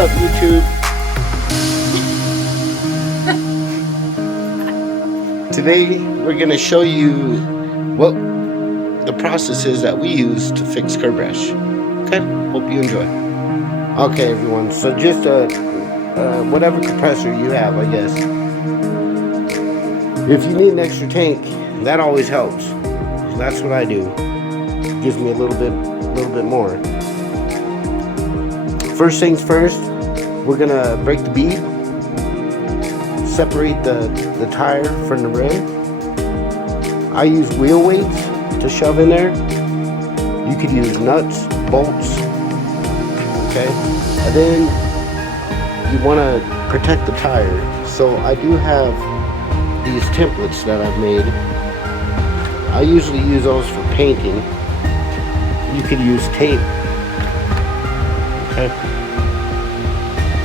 up, YouTube? Today we're going to show you what the process is that we use to fix curb rash. Okay, hope you enjoy. Okay everyone, so just whatever compressor you have, I guess. If you need an extra tank, that always helps. That's what I do. It gives me a little bit more. First things first, we're gonna break the bead, separate the tire from the rim. I use wheel weights to shove in there. You could use nuts, bolts, okay? And then you wanna protect the tire. So I do have these templates that I've made. I usually use those for painting. You could use tape. Okay.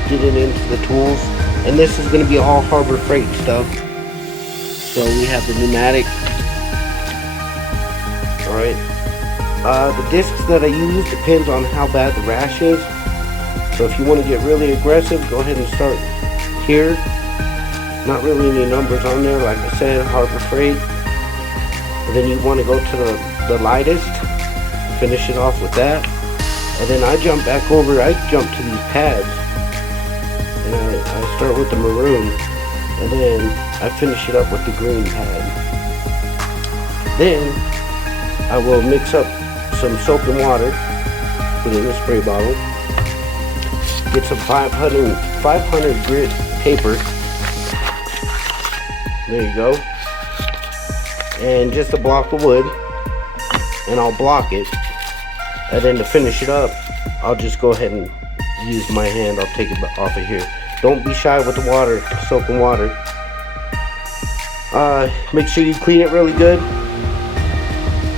Get it into the tools. And this is going to be all Harbor Freight stuff. So we have the pneumatic. Alright. The discs that I use depends on how bad the rash is. So if you want to get really aggressive, go ahead and start here. Not really any numbers on there, like I said, Harbor Freight. And then you want to go to the lightest, finish it off with that. And then I jump back over, I jump to these pads. And I start with the maroon. And then I finish it up with the green pad. Then I will mix up some soap and water, put it in a spray bottle. Get some 500 grit paper. There you go. And just a block of wood, and I'll block it. And then to finish it up, I'll just go ahead and use my hand. I'll take it off of here. Don't be shy with the water, soap and water. Make sure you clean it really good.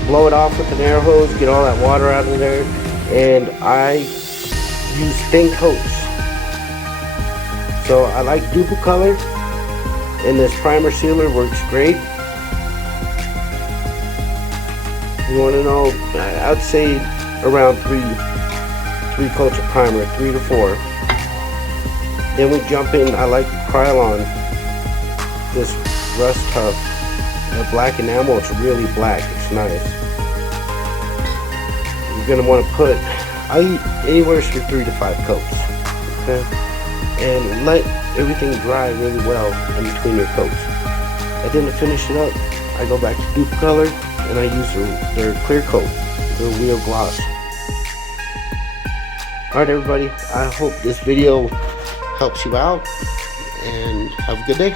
Blow it off with an air hose, get all that water out of there. And I use thin coats. So I like Duple Color, and this primer sealer works great. You want to know, I'd say around three coats of primer, 3 to 4. Then we jump in. I like Krylon, this Rust Tough, the black enamel. It's really black. It's nice. You're gonna want to put, I eat anywhere from 3 to 5 coats. Okay, and let everything dry really well in between your coats. And then to finish it up, I go back to Duple Color. And I use their clear coat, their wheel gloss. Alright everybody, I hope this video helps you out, and have a good day.